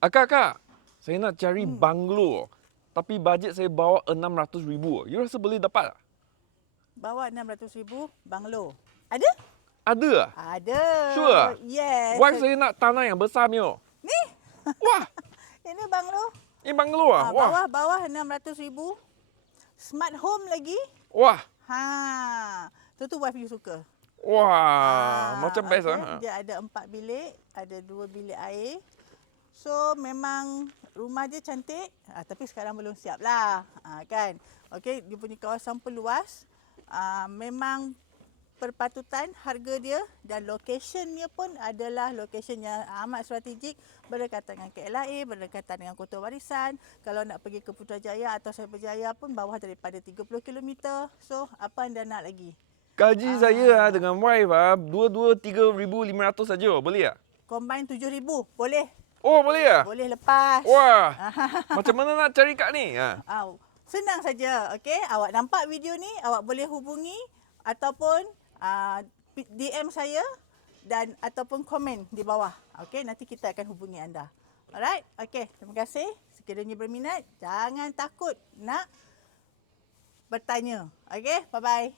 Akak, saya nak cari banglo. Tapi bajet saya bawa 600,000. You rasa boleh dapat tak? Bawa 600,000 banglo. Ada? Ada tak? Ada. Sure? Yes. Wife saya nak tanah yang besar Mio. Ni? Wah, Ini banglo. ini banglo ah. Wah. Bawah 600,000. Smart home lagi. Wah. Tu wife you suka. Wah, macam best okey. ah. Dia ada 4 bilik, ada 2 bilik air. So memang rumah dia cantik, tapi sekarang belum siap lah. Kan. Okey, dia punya kawasan pun luas. Memang perpatutan harga dia dan locationnya pun adalah location yang amat strategik, berdekatan dengan KLIA, berdekatan dengan Kota Warisan. Kalau nak pergi ke Putrajaya atau Cyberjaya pun bawah daripada 30 km. So, apa anda nak lagi? Gaji saya dengan wife 3,500 saja. Boleh tak? Combine 7,000, boleh? Oh, boleh tak? Boleh lepas. Wah. Macam mana nak cari kak ni? Senang saja. Okey, awak nampak video ni, awak boleh hubungi ataupun DM saya dan ataupun komen di bawah. Okey, nanti kita akan hubungi anda. Alright? Okey, terima kasih. Sekiranya berminat, jangan takut nak bertanya. Okey, bye-bye.